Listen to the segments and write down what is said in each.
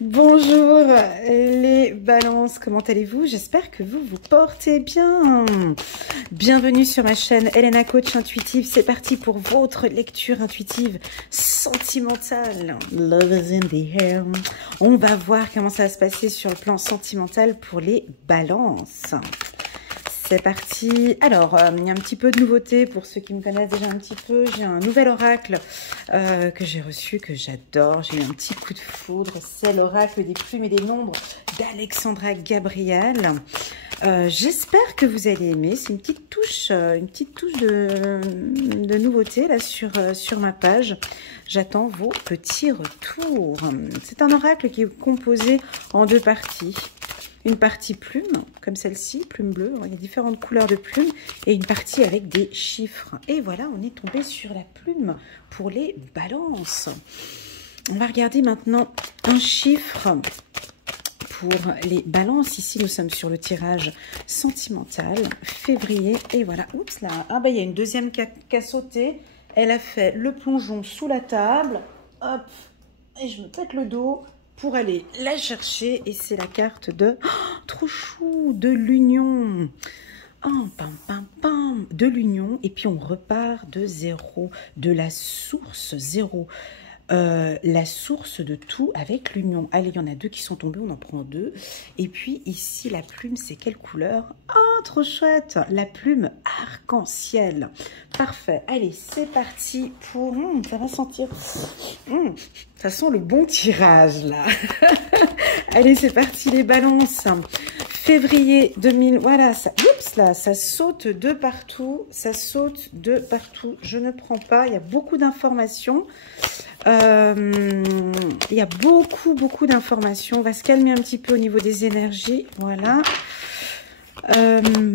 Bonjour les balances, comment allez-vous? J'espère que vous vous portez bien. Bienvenue sur ma chaîne Elena Coach Intuitive. C'est parti pour votre lecture intuitive sentimentale. Love is in the air. On va voir comment ça va se passer sur le plan sentimental pour les balances. C'est parti. Alors, il y a un petit peu de nouveauté pour ceux qui me connaissent déjà un petit peu. J'ai un nouvel oracle que j'ai reçu, que j'adore. J'ai eu un petit coup de foudre. C'est l'oracle des plumes et des nombres d'Alexandra Gabriel. J'espère que vous allez aimer. C'est une petite touche de nouveauté là sur ma page. J'attends vos petits retours. C'est un oracle qui est composé en deux parties. Une partie plume, comme celle-ci, plume bleue, il y a différentes couleurs de plumes, et une partie avec des chiffres. Et voilà, on est tombé sur la plume pour les balances. On va regarder maintenant un chiffre pour les balances. Ici, nous sommes sur le tirage sentimental, février, et voilà, oups là, ah bah il y a une deuxième qui a sauté, elle a fait le plongeon sous la table, hop, et je me pète le dos pour aller la chercher, et c'est la carte de, oh, trop chou, de l'union. Oh, pam, pam, pam, de l'union, et puis on repart de zéro, de la source zéro. La source de tout avec l'union. Allez, il y en a deux qui sont tombés, on en prend deux. Et puis ici, la plume, c'est quelle couleur? Oh, trop chouette! La plume arc-en-ciel. Parfait. Allez, c'est parti pour... ça va sentir... ça sent le bon tirage, là. Allez, c'est parti, les balances. Février 2000, voilà, ça, oups, là, ça saute de partout, ça saute de partout. Je ne prends pas, il y a beaucoup d'informations. Il y a beaucoup d'informations. On va se calmer un petit peu au niveau des énergies. Voilà.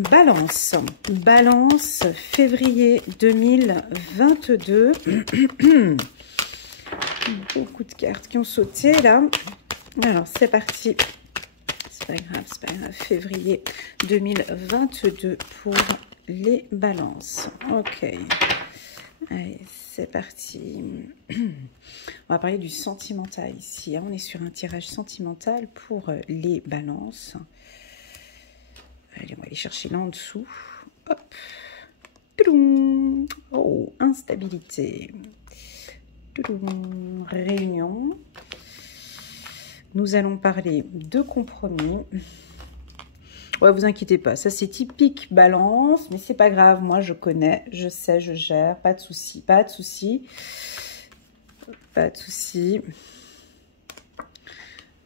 Balance. Balance, février 2022. Beaucoup de cartes qui ont sauté là. Alors, c'est parti. C'est pas grave, c'est pas grave. Février 2022 pour les balances. Ok. Allez, c'est parti. On va parler du sentimental ici. On est sur un tirage sentimental pour les balances. Allez, on va aller chercher là en dessous. Hop. Oh, instabilité. Réunion. Nous allons parler de compromis. Ouais, vous inquiétez pas, ça c'est typique balance, mais c'est pas grave, moi je connais, je sais, je gère, pas de souci, pas de souci, pas de souci.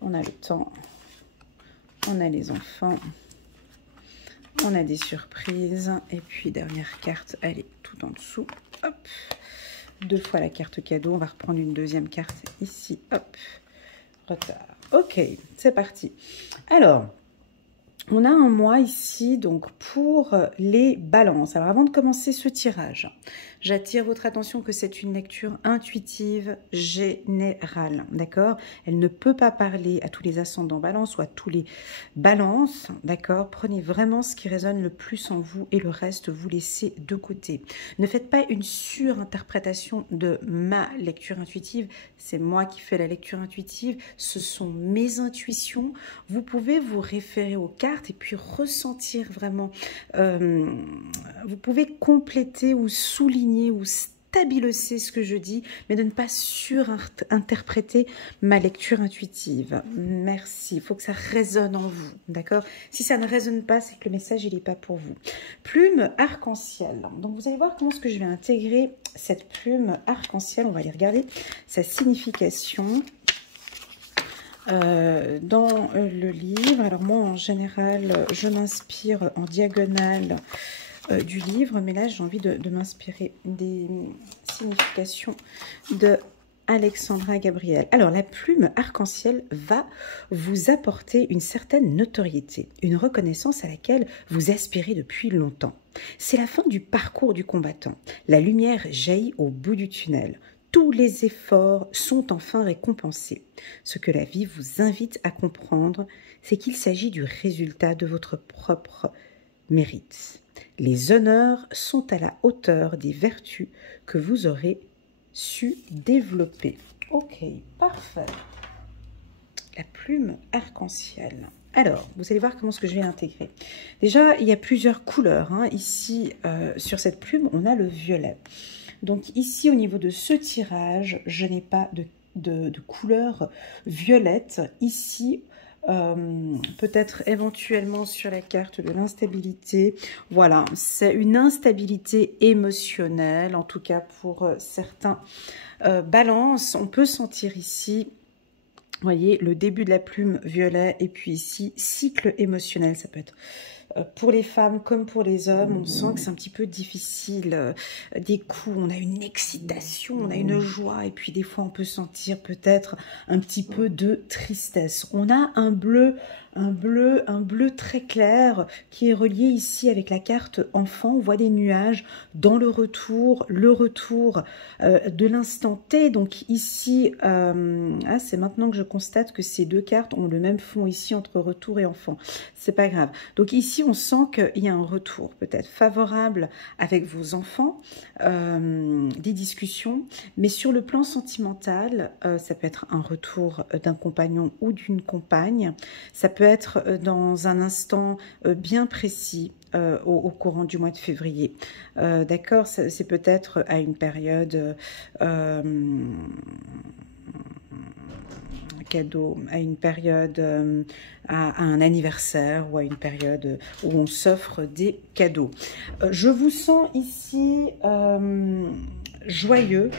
On a le temps, on a les enfants, on a des surprises, et puis dernière carte, elle est tout en dessous, hop, deux fois la carte cadeau, on va reprendre une deuxième carte ici, hop, retard. Ok, c'est parti. Alors, on a un mois ici, donc pour les balances. Alors avant de commencer ce tirage, j'attire votre attention que c'est une lecture intuitive générale, d'accord? Elle ne peut pas parler à tous les ascendants balance ou à tous les balances, d'accord? Prenez vraiment ce qui résonne le plus en vous et le reste, vous laissez de côté. Ne faites pas une surinterprétation de ma lecture intuitive. C'est moi qui fais la lecture intuitive. Ce sont mes intuitions. Vous pouvez vous référer aux cartes et puis ressentir vraiment, vous pouvez compléter ou souligner ou stabiliser ce que je dis, mais de ne pas surinterpréter ma lecture intuitive. Merci, il faut que ça résonne en vous, d'accord? Si ça ne résonne pas, c'est que le message, il n'est pas pour vous. Plume arc-en-ciel. Donc, vous allez voir comment est-ce que je vais intégrer cette plume arc-en-ciel. On va aller regarder sa signification. Dans le livre, alors moi en général je m'inspire en diagonale du livre, mais là j'ai envie de m'inspirer des significations de Alexandra Gabriel. Alors la plume arc-en-ciel va vous apporter une certaine notoriété, une reconnaissance à laquelle vous aspirez depuis longtemps. C'est la fin du parcours du combattant, la lumière jaillit au bout du tunnel. Tous les efforts sont enfin récompensés. Ce que la vie vous invite à comprendre, c'est qu'il s'agit du résultat de votre propre mérite. Les honneurs sont à la hauteur des vertus que vous aurez su développer. Ok, parfait. plume arc-en-ciel. Alors, vous allez voir comment ce que je vais intégrer. Déjà, il y a plusieurs couleurs. Hein. Ici, sur cette plume, on a le violet. Donc ici, au niveau de ce tirage, je n'ai pas de couleur violette. Ici, peut-être éventuellement sur la carte de l'instabilité. Voilà, c'est une instabilité émotionnelle, en tout cas pour certains balances. On peut sentir ici, vous voyez, le début de la plume violet, et puis ici, cycle émotionnel. Ça peut être pour les femmes comme pour les hommes. On sent que c'est un petit peu difficile. Des coups, on a une excitation, on a une joie, et puis des fois, on peut sentir peut-être un petit peu de tristesse. On a un bleu très clair qui est relié ici avec la carte enfant. On voit des nuages dans le retour de l'instant T. Donc ici, c'est maintenant que je constate que ces deux cartes ont le même fond ici entre retour et enfant. C'est pas grave. Donc ici, on sent qu'il y a un retour peut-être favorable avec vos enfants, des discussions, mais sur le plan sentimental, ça peut être un retour d'un compagnon ou d'une compagne. Ça peut être dans un instant bien précis au courant du mois de février. D'accord, c'est peut-être à une période cadeau, à une période, à un anniversaire ou à une période où on s'offre des cadeaux. Je vous sens ici joyeux.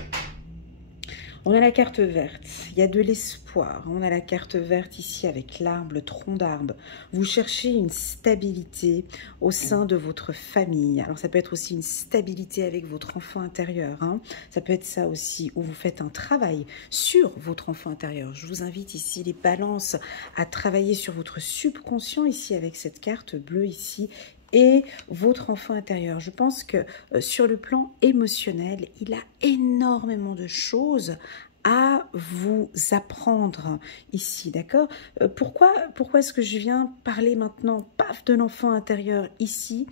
On a la carte verte, il y a de l'espoir. On a la carte verte ici avec l'arbre, le tronc d'arbre. Vous cherchez une stabilité au sein de votre famille. Alors ça peut être aussi une stabilité avec votre enfant intérieur. Hein. Ça peut être ça aussi, où vous faites un travail sur votre enfant intérieur. Je vous invite ici, les balances, à travailler sur votre subconscient ici avec cette carte bleue ici. Et votre enfant intérieur. Je pense que sur le plan émotionnel, il a énormément de choses à vous apprendre ici, d'accord? Pourquoi est-ce que je viens parler maintenant, paf, de l'enfant intérieur ici?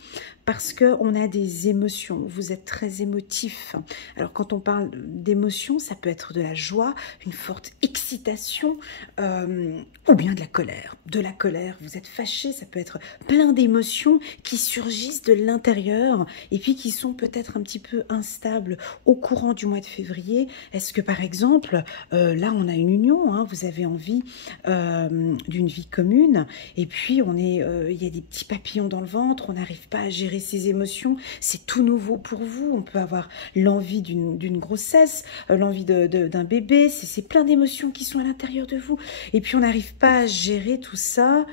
Parce qu'on a des émotions, vous êtes très émotif. Alors quand on parle d'émotions, ça peut être de la joie, une forte excitation, ou bien de la colère. De la colère, vous êtes fâché, ça peut être plein d'émotions qui surgissent de l'intérieur et puis qui sont peut-être un petit peu instables au courant du mois de février. Est-ce que par exemple, là on a une union, hein, vous avez envie d'une vie commune et puis il y a des petits papillons dans le ventre, on n'arrive pas à gérer ses émotions, c'est tout nouveau pour vous, on peut avoir l'envie d'une grossesse, l'envie d'un bébé, c'est plein d'émotions qui sont à l'intérieur de vous et puis on n'arrive pas à gérer tout ça.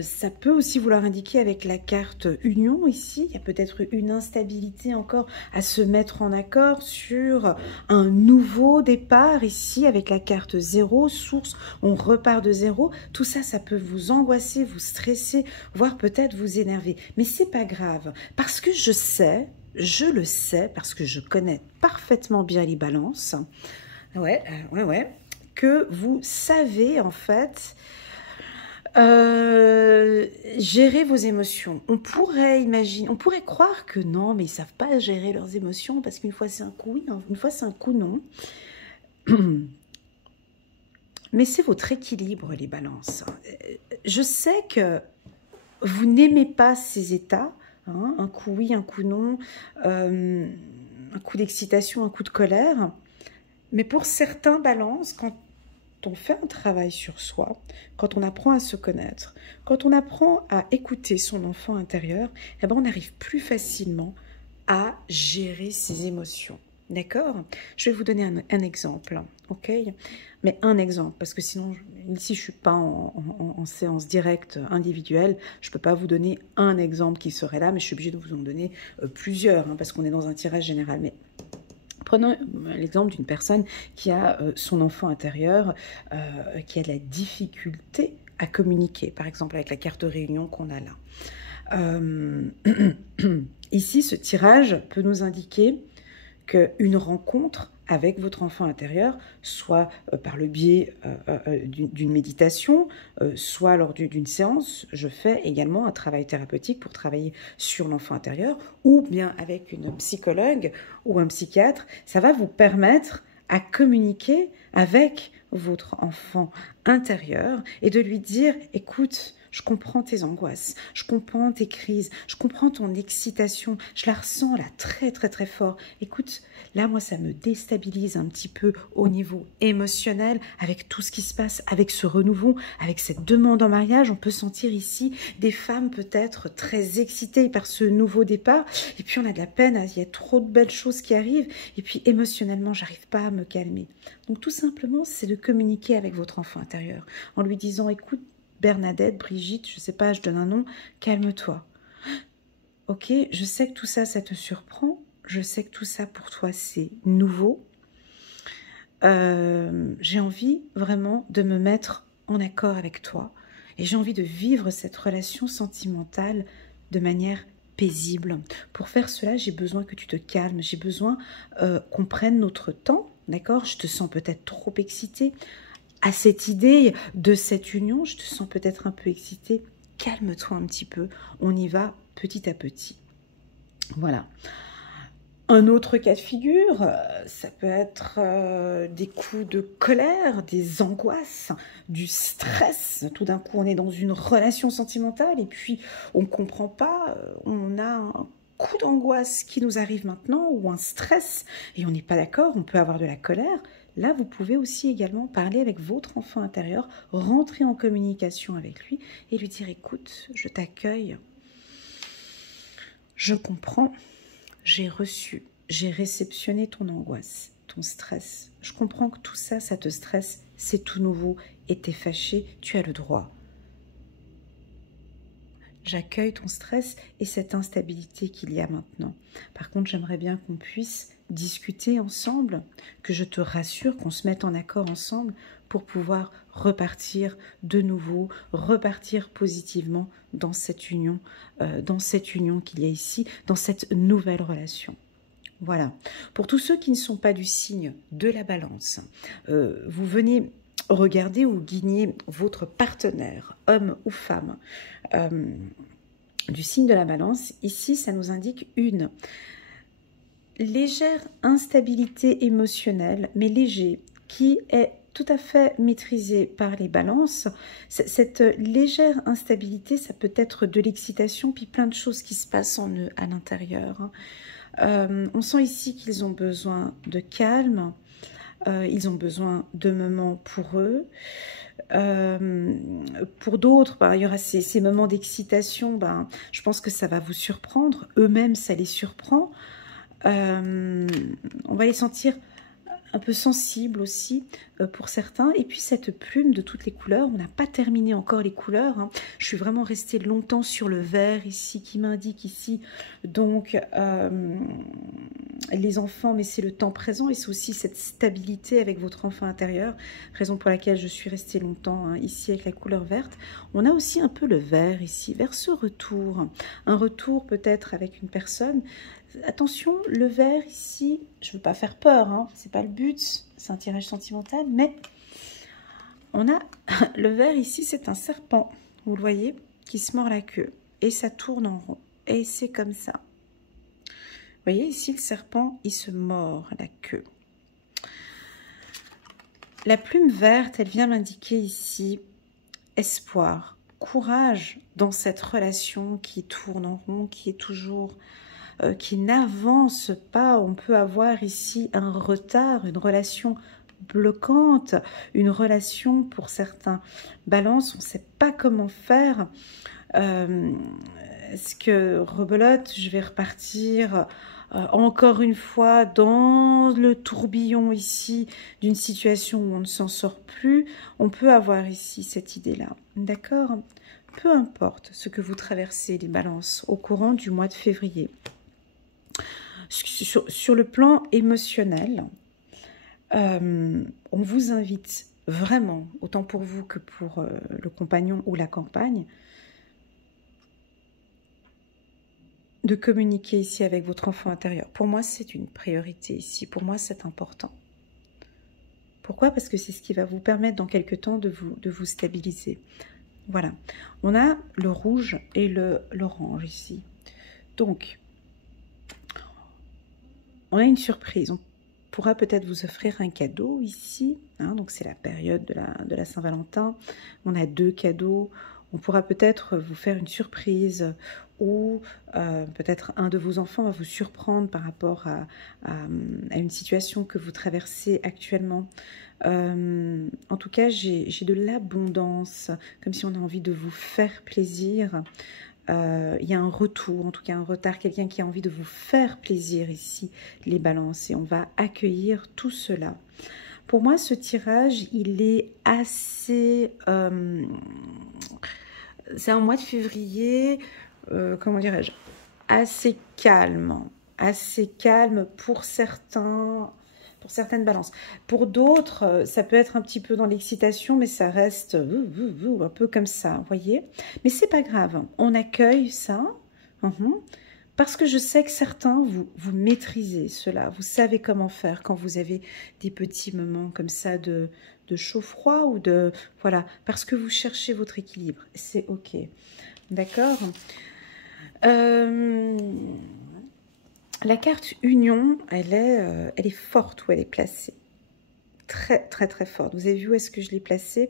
Ça peut aussi vouloir indiquer avec la carte union ici, il y a peut-être une instabilité encore à se mettre en accord sur un nouveau départ ici avec la carte 0, source, on repart de 0. Tout ça, ça peut vous angoisser, vous stresser, voire peut-être vous énerver. Mais c'est pas grave, parce que je le sais, parce que je connais parfaitement bien les balances, que vous savez en fait gérer vos émotions. On pourrait imaginer, on pourrait croire que non, mais ils savent pas gérer leurs émotions parce qu'une fois c'est un coup oui, une fois c'est un coup non. Mais c'est votre équilibre, les balances. Je sais que vous n'aimez pas ces états, hein, un coup oui, un coup non, un coup d'excitation, un coup de colère. Mais pour certains balances, quand on fait un travail sur soi, quand on apprend à se connaître, quand on apprend à écouter son enfant intérieur, eh ben on arrive plus facilement à gérer ses émotions. D'accord? Je vais vous donner un exemple, ok? Mais un exemple, parce que sinon, ici, je ne suis pas en séance directe individuelle, je ne peux pas vous donner un exemple qui serait là, mais je suis obligée de vous en donner plusieurs, hein, parce qu'on est dans un tirage général. Mais prenons l'exemple d'une personne qui a son enfant intérieur, qui a de la difficulté à communiquer, par exemple avec la carte réunion qu'on a là. Ici, ce tirage peut nous indiquer qu'une rencontre avec votre enfant intérieur, soit par le biais d'une méditation, soit lors d'une séance, je fais également un travail thérapeutique pour travailler sur l'enfant intérieur, ou bien avec une psychologue ou un psychiatre, ça va vous permettre à communiquer avec votre enfant intérieur et de lui dire, écoute, je comprends tes angoisses, je comprends tes crises, je comprends ton excitation, je la ressens là très très très fort. Écoute, là moi ça me déstabilise un petit peu au niveau émotionnel avec tout ce qui se passe, avec ce renouveau, avec cette demande en mariage. On peut sentir ici des femmes peut-être très excitées par ce nouveau départ et puis on a de la peine, il y a trop de belles choses qui arrivent et puis émotionnellement j'arrive pas à me calmer. Donc tout simplement c'est de communiquer avec votre enfant intérieur en lui disant, écoute Bernadette, Brigitte, je ne sais pas, je donne un nom, calme-toi. Ok, je sais que tout ça, ça te surprend. Je sais que tout ça, pour toi, c'est nouveau. J'ai envie vraiment de me mettre en accord avec toi. Et j'ai envie de vivre cette relation sentimentale de manière paisible. Pour faire cela, j'ai besoin que tu te calmes. J'ai besoin qu'on prenne notre temps. D'accord? Je te sens peut-être trop excitée à cette idée de cette union, je te sens peut-être un peu excitée, calme-toi un petit peu, on y va petit à petit. Voilà. Un autre cas de figure, ça peut être des coups de colère, des angoisses, du stress. Tout d'un coup, on est dans une relation sentimentale et puis on ne comprend pas, on a un coup d'angoisse qui nous arrive maintenant ou un stress et on n'est pas d'accord, on peut avoir de la colère. Là, vous pouvez aussi également parler avec votre enfant intérieur, rentrer en communication avec lui et lui dire, écoute, je t'accueille, je comprends, j'ai reçu, j'ai réceptionné ton angoisse, ton stress. Je comprends que tout ça, ça te stresse, c'est tout nouveau et t'es fâché, tu as le droit. J'accueille ton stress et cette instabilité qu'il y a maintenant. Par contre, j'aimerais bien qu'on puisse discuter ensemble, que je te rassure, qu'on se mette en accord ensemble pour pouvoir repartir de nouveau, repartir positivement dans cette union qu'il y a ici, dans cette nouvelle relation. Voilà. Pour tous ceux qui ne sont pas du signe de la balance, vous venez regarder ou guigner votre partenaire, homme ou femme, du signe de la balance. Ici, ça nous indique une légère instabilité émotionnelle, mais léger, qui est tout à fait maîtrisée par les balances. Cette légère instabilité, ça peut être de l'excitation, puis plein de choses qui se passent en eux à l'intérieur. On sent ici qu'ils ont besoin de calme, ils ont besoin de moments pour eux. Pour d'autres, il y aura ces moments d'excitation, je pense que ça va vous surprendre. Eux-mêmes, ça les surprend. On va les sentir un peu sensibles aussi pour certains. Et puis cette plume de toutes les couleurs, on n'a pas terminé encore les couleurs. Je suis vraiment restée longtemps sur le vert ici, qui m'indique ici. Donc les enfants, mais c'est le temps présent et c'est aussi cette stabilité avec votre enfant intérieur. Raison pour laquelle je suis restée longtemps ici avec la couleur verte. On a aussi un peu le vert ici, vers ce retour. Un retour peut-être avec une personne. Attention, le vert ici, je ne veux pas faire peur, c'est pas le but, c'est un tirage sentimental, mais on a le vert ici, c'est un serpent, vous le voyez, qui se mord la queue et ça tourne en rond et c'est comme ça. Vous voyez ici, le serpent, il se mord la queue. La plume verte, elle vient m'indiquer ici espoir, courage dans cette relation qui tourne en rond, qui est toujours... qui n'avance pas. On peut avoir ici un retard, une relation bloquante, une relation pour certains balance, on ne sait pas comment faire. Est-ce que rebelote, je vais repartir encore une fois dans le tourbillon ici d'une situation où on ne s'en sort plus. On peut avoir ici cette idée-là, d'accord? Peu importe ce que vous traversez, les balances, au courant du mois de février. Sur le plan émotionnel, on vous invite vraiment, autant pour vous que pour le compagnon ou la compagne, de communiquer ici avec votre enfant intérieur. Pour moi, c'est une priorité ici. Pour moi, c'est important. Pourquoi? Parce que c'est ce qui va vous permettre dans quelques temps de vous stabiliser. Voilà. On a le rouge et l'orange ici. Donc, on a une surprise. pourra peut-être vous offrir un cadeau ici, hein, donc c'est la période de la Saint-Valentin, on a 2 cadeaux, on pourra peut-être vous faire une surprise ou peut-être un de vos enfants va vous surprendre par rapport à une situation que vous traversez actuellement. En tout cas, j'ai de l'abondance, comme si on a envie de vous faire plaisir. Il y a un retour, en tout cas un retard, quelqu'un qui a envie de vous faire plaisir ici, les balances, et on va accueillir tout cela. Pour moi, ce tirage, il est assez... c'est un mois de février, comment dirais-je, assez calme pour certains... Pour certaines balances. Pour d'autres, ça peut être un petit peu dans l'excitation, mais ça reste un peu comme ça, vous voyez. Mais c'est pas grave, on accueille ça, parce que je sais que certains, vous maîtrisez cela, vous savez comment faire quand vous avez des petits moments comme ça de chaud-froid ou de... Voilà, parce que vous cherchez votre équilibre, c'est ok. D'accord. La carte Union, elle est forte où elle est placée. Très, très, très forte. Vous avez vu où est-ce que je l'ai placée?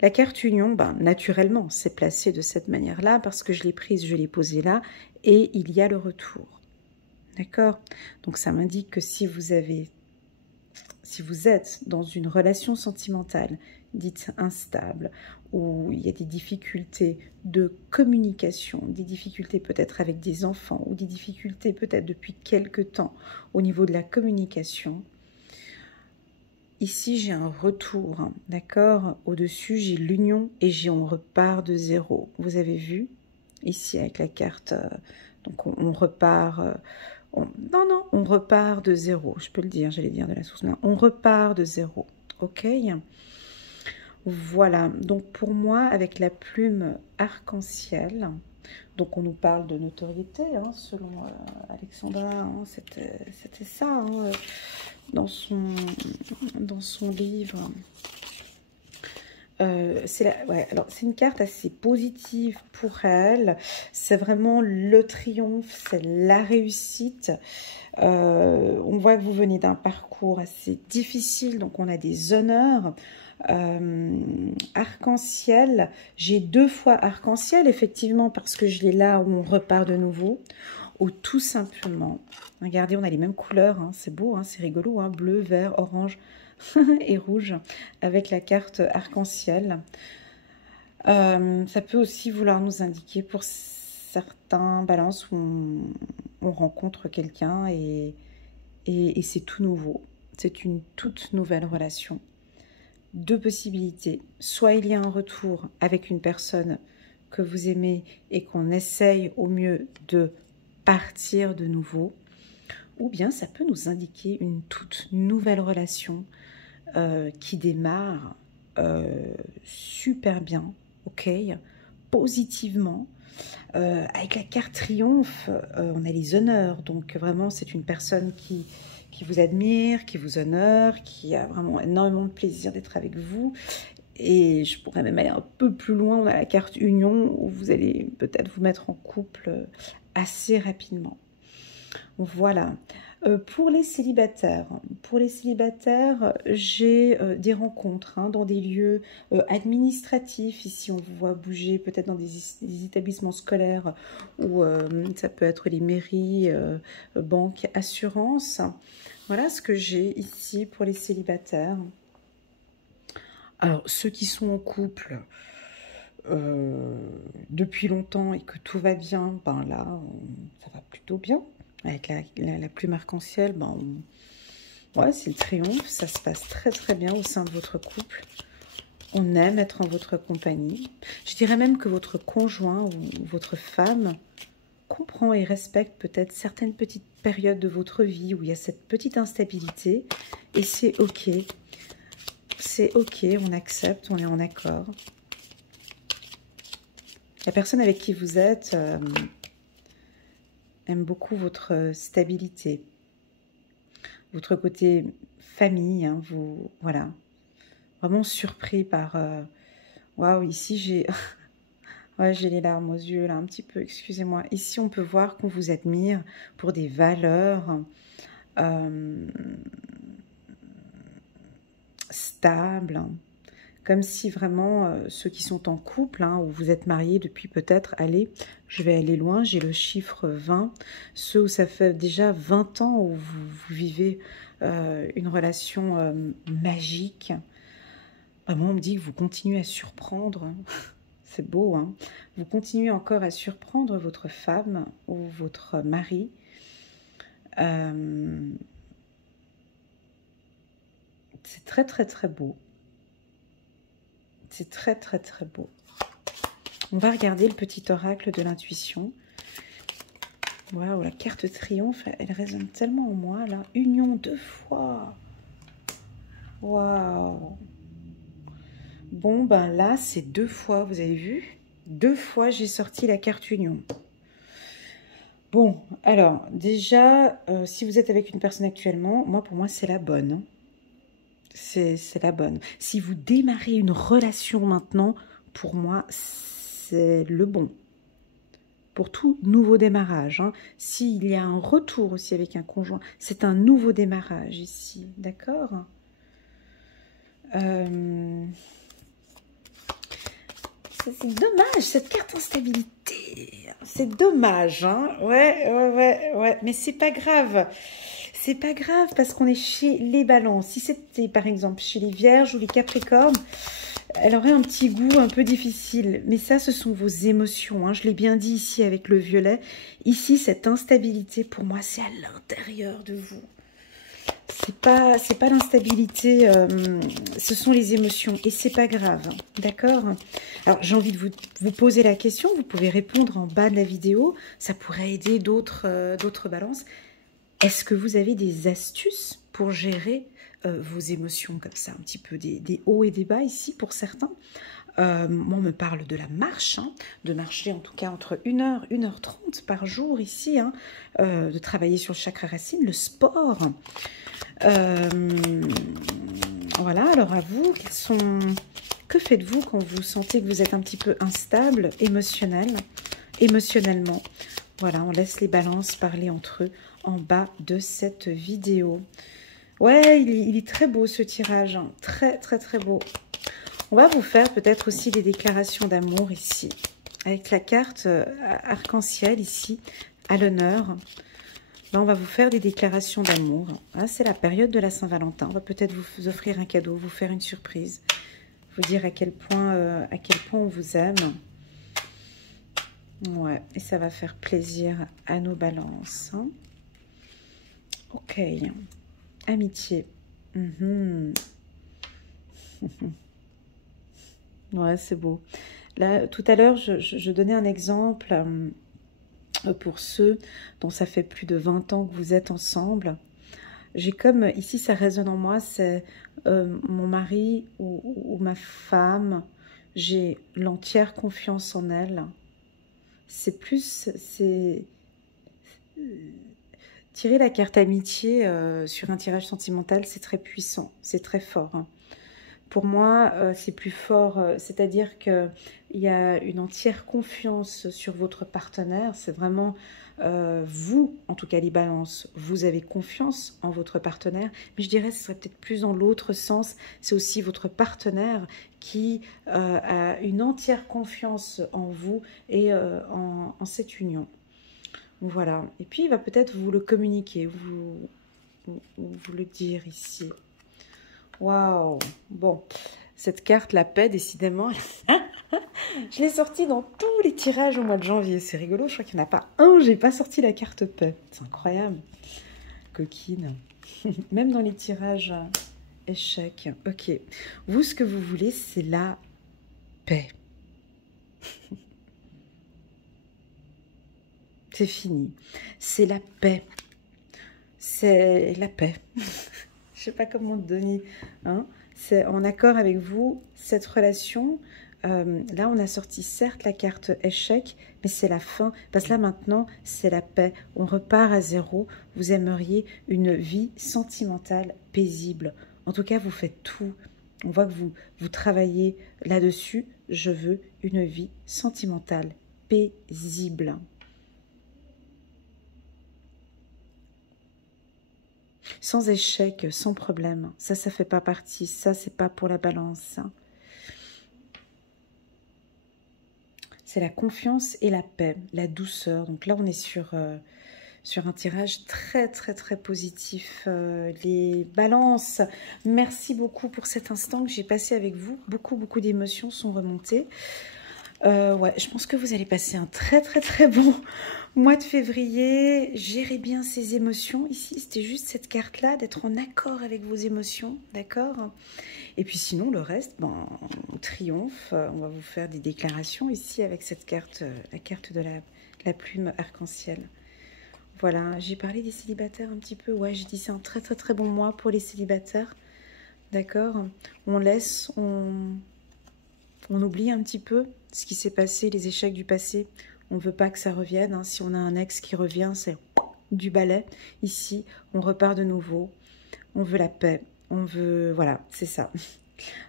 La carte Union, ben, naturellement, c'est placé de cette manière-là parce que je l'ai prise, je l'ai posée là et il y a le retour. D'accord? Donc, ça m'indique que si vous êtes dans une relation sentimentale dite instable, où il y a des difficultés de communication, des difficultés peut-être avec des enfants, ou des difficultés peut-être depuis quelque temps au niveau de la communication, ici j'ai un retour, d'accord? Au-dessus j'ai l'union et on repart de zéro. Vous avez vu? Ici avec la carte, donc on repart... on repart de zéro, je peux le dire, j'allais dire de la source, mais on repart de zéro, ok? Voilà, donc pour moi, avec la plume arc-en-ciel, donc on nous parle de notoriété, hein, selon Alexandra, hein, c'était ça, hein, dans son livre. C'est une carte assez positive pour elle, c'est vraiment le triomphe, c'est la réussite. On voit que vous venez d'un parcours assez difficile, donc on a des honneurs. Arc-en-ciel, j'ai 2 fois arc-en-ciel, effectivement, parce que je l'ai là où on repart de nouveau, ou tout simplement, regardez, on a les mêmes couleurs, hein, c'est beau, hein, c'est rigolo, hein, bleu, vert, orange et rouge, avec la carte arc-en-ciel. Ça peut aussi vouloir nous indiquer pour certains balances où on rencontre quelqu'un et c'est tout nouveau, c'est une toute nouvelle relation. 2 possibilités, soit il y a un retour avec une personne que vous aimez et qu'on essaye au mieux de partir de nouveau, ou bien ça peut nous indiquer une toute nouvelle relation qui démarre super bien, ok, positivement. Avec la carte triomphe, on a les honneurs, donc vraiment c'est une personne qui vous admire, qui vous honore, qui a vraiment énormément de plaisir d'être avec vous. Et je pourrais même aller un peu plus loin, on a la carte union, où vous allez peut-être vous mettre en couple assez rapidement. Voilà. Pour les célibataires, j'ai des rencontres dans des lieux administratifs. Ici, on vous voit bouger peut-être dans des établissements scolaires ou ça peut être les mairies, banques, assurances. Voilà ce que j'ai ici pour les célibataires. Alors, ceux qui sont en couple depuis longtemps et que tout va bien, ben là, ça va plutôt bien. Avec la plume arc-en-ciel, ben, ouais, c'est le triomphe, ça se passe très très bien au sein de votre couple. On aime être en votre compagnie. Je dirais même que votre conjoint ou votre femme comprend et respecte peut-être certaines petites périodes de votre vie où il y a cette petite instabilité. Et c'est ok. C'est ok, on accepte, on est en accord. La personne avec qui vous êtes... aime beaucoup votre stabilité, votre côté famille, hein, vous, voilà, vraiment surpris par, waouh, ici j'ai, ouais, j'ai les larmes aux yeux là, un petit peu, excusez-moi, ici on peut voir qu'on vous admire pour des valeurs, stable, comme si vraiment ceux qui sont en couple, hein, ou vous êtes mariés depuis peut-être, allez, je vais aller loin, j'ai le chiffre 20, ceux où ça fait déjà 20 ans où vous vivez une relation magique, moi on me dit que vous continuez à surprendre, c'est beau, hein, vous continuez encore à surprendre votre femme ou votre mari, c'est très très très beau. C'est très très très beau. On va regarder le petit oracle de l'intuition. Waouh, la carte triomphe, elle résonne tellement en moi là. Union 2 fois. Waouh. Bon, ben là, c'est 2 fois, vous avez vu? 2 fois, j'ai sorti la carte union. Bon, alors, déjà, si vous êtes avec une personne actuellement, pour moi, c'est la bonne. Hein. C'est la bonne. Si vous démarrez une relation maintenant, pour moi, c'est le bon. Pour tout nouveau démarrage. Hein. S'il y a un retour aussi avec un conjoint, c'est un nouveau démarrage ici. D'accord? C'est dommage, cette carte instabilité. C'est dommage. Hein. Ouais. Mais c'est pas grave. C'est pas grave parce qu'on est chez les balances. Si c'était par exemple chez les vierges ou les capricornes, elle aurait un petit goût un peu difficile. Mais ça, ce sont vos émotions. Hein. Je l'ai bien dit ici avec le violet. Ici, cette instabilité, pour moi, c'est à l'intérieur de vous. C'est pas l'instabilité, ce sont les émotions. Et c'est pas grave. D'accord? Alors, j'ai envie de vous poser la question. Vous pouvez répondre en bas de la vidéo. Ça pourrait aider d'autres balances. Est-ce que vous avez des astuces pour gérer vos émotions comme ça, un petit peu des hauts et des bas ici pour certains? Moi, on me parle de la marche, hein, de marcher en tout cas entre 1h, 1h30 par jour ici, hein, de travailler sur le chakra racine, le sport. Voilà, alors à vous, que faites-vous quand vous sentez que vous êtes un petit peu instable, émotionnellement? Voilà, on laisse les balances parler entre eux en bas de cette vidéo. Ouais, il est très beau ce tirage, hein. Très très très beau. On va vous faire peut-être aussi des déclarations d'amour ici, avec la carte arc-en-ciel ici, à l'honneur. Là, on va vous faire des déclarations d'amour. Ah, c'est la période de la Saint-Valentin. On va peut-être vous offrir un cadeau, vous faire une surprise, vous dire à quel point on vous aime. Ouais, et ça va faire plaisir à nos balances. Hein. Ok. Amitié. Ouais, c'est beau. Là, tout à l'heure, je donnais un exemple pour ceux dont ça fait plus de 20 ans que vous êtes ensemble. J'ai comme, ici, ça résonne en moi, c'est mon mari ou ma femme. J'ai l'entière confiance en elle. C'est plus, tirer la carte amitié sur un tirage sentimental, c'est très puissant, c'est très fort. Hein. Pour moi, c'est plus fort, c'est-à-dire qu'il y a une entière confiance sur votre partenaire. C'est vraiment vous, en tout cas les balances, vous avez confiance en votre partenaire. Mais je dirais que ce serait peut-être plus dans l'autre sens. C'est aussi votre partenaire qui a une entière confiance en vous et en cette union. Voilà. Et puis, il va peut-être vous le communiquer, vous le dire ici. Waouh! Bon, cette carte, la paix, décidément, je l'ai sortie dans tous les tirages au mois de janvier. C'est rigolo, je crois qu'il n'y en a pas un, j'ai pas sorti la carte paix. C'est incroyable. Coquine. Même dans les tirages échecs. Ok. Vous, ce que vous voulez, c'est la paix. C'est fini. C'est la paix. C'est la paix. Je sais pas comment te donner. Hein. C'est en accord avec vous, cette relation. Là, on a sorti certes la carte échec, mais c'est la fin. Parce que là, maintenant, c'est la paix. On repart à zéro. Vous aimeriez une vie sentimentale paisible. En tout cas, vous faites tout. On voit que vous travaillez là-dessus. Je veux une vie sentimentale paisible. sans échec, sans problème. Ça fait pas partie. Ça, c'est pas pour la balance. C'est la confiance et la paix, la douceur. Donc là, on est sur un tirage très, très, très positif. Les balances, merci beaucoup pour cet instant que j'ai passé avec vous. Beaucoup, beaucoup d'émotions sont remontées. Ouais, je pense que vous allez passer un très, très, très bon mois de février. Gérez bien ces émotions. Ici, c'était juste cette carte-là, d'être en accord avec vos émotions, d'accord? Et puis sinon, le reste, ben, on triomphe. On va vous faire des déclarations ici avec cette carte, la carte de la plume arc-en-ciel. Voilà, j'ai parlé des célibataires un petit peu. Ouais, je dis c'est un très, très, très bon mois pour les célibataires. D'accord? On laisse, on oublie un petit peu ce qui s'est passé, les échecs du passé. On ne veut pas que ça revienne. Hein. Si on a un ex qui revient, c'est du balai. Ici, on repart de nouveau. On veut la paix. On veut... Voilà, c'est ça.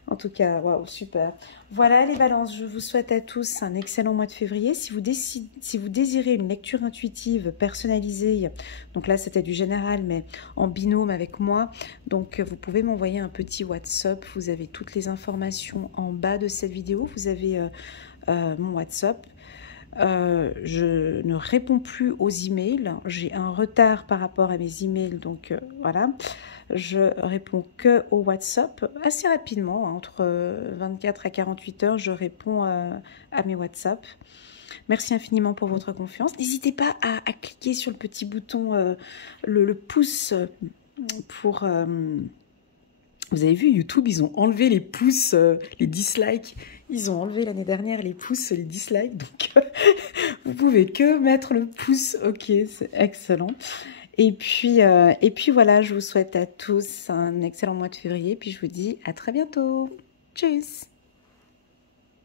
En tout cas, waouh, super. Voilà les balances, je vous souhaite à tous un excellent mois de février. Si vous désirez une lecture intuitive personnalisée, donc là c'était du général, mais en binôme avec moi, donc vous pouvez m'envoyer un petit WhatsApp. Vous avez toutes les informations en bas de cette vidéo. Vous avez mon WhatsApp. Je ne réponds plus aux emails. J'ai un retard par rapport à mes emails, donc voilà. Je réponds que au WhatsApp assez rapidement, hein, entre 24 à 48 heures, je réponds à mes WhatsApp. Merci infiniment pour votre confiance. N'hésitez pas à cliquer sur le petit bouton, le pouce pour... vous avez vu, YouTube, ils ont enlevé les pouces, les dislikes. Ils ont enlevé l'année dernière les pouces, les dislikes. Donc, vous pouvez que mettre le pouce. Ok, c'est excellent. Et puis voilà, je vous souhaite à tous un excellent mois de février. Puis je vous dis à très bientôt. Tchuss!